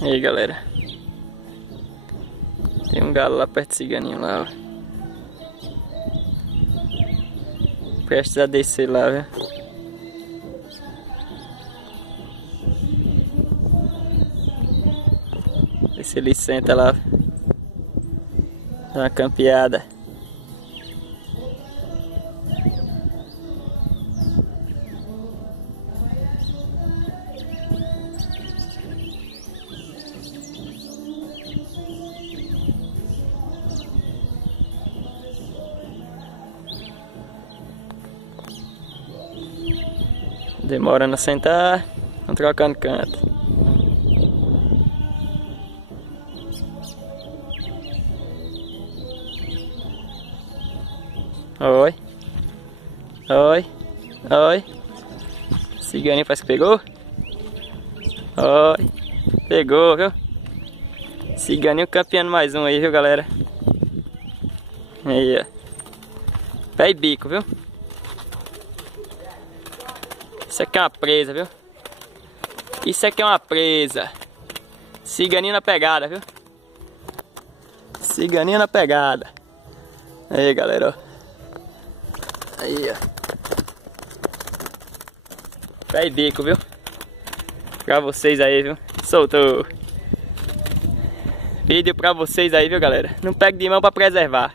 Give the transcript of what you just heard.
E aí, galera, tem um galo lá perto do ciganinho lá, ó. Prestes a descer lá, viu? Vê se ele senta lá. Dá uma campeada. Demorando a sentar, vão trocando canto. Oi. Oi. Oi. Ciganinho parece que pegou. Oi. Pegou, viu? Ciganinho campeando mais um aí, viu, galera? Aí, ó. Pé e bico, viu? Isso aqui é uma presa, viu? Isso aqui é uma presa. Ciganinho na pegada, viu? Ciganinho na pegada. Aí, galera, ó. Aí, ó. Pé e bico, viu? Pra vocês aí, viu? Soltou. Vídeo pra vocês aí, viu, galera? Não pegue de mão pra preservar.